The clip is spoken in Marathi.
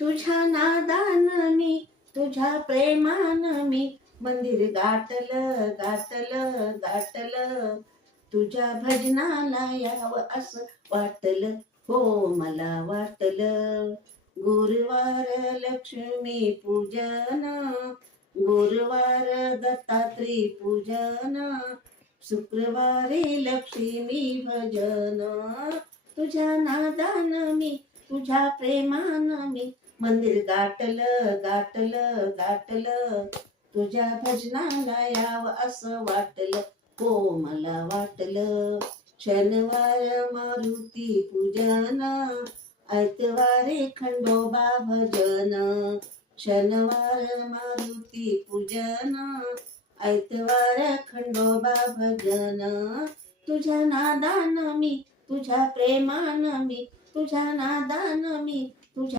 तुझ्या नादान मी, तुझ्या प्रेमान मी मंदिर गाठलं गाठलं गाठलं. तुझ्या भजनाला यावं असं वाटलं, हो मला वाटलं. गुरुवार लक्ष्मी पूजन, गुरुवार दत्तात्री पूजन, शुक्रवारी लक्ष्मी भजन. तुझ्या नादान मी, तुझ्या प्रेमान मी मंदिर गाठलं गाठलं गाठलं. तुझ्या भजनाला यावं असं वाटलं, हो मला वाटलं. शनिवार मारुती पूजन, ऐतवारी खंडोबा भजन. शनिवार मारुती पूजन, ऐतवार खंडोबा भजन. तुझ्या नादान मी, तुझ्या प्रेमान मी, तुझ्या नादान मी, तुझ्या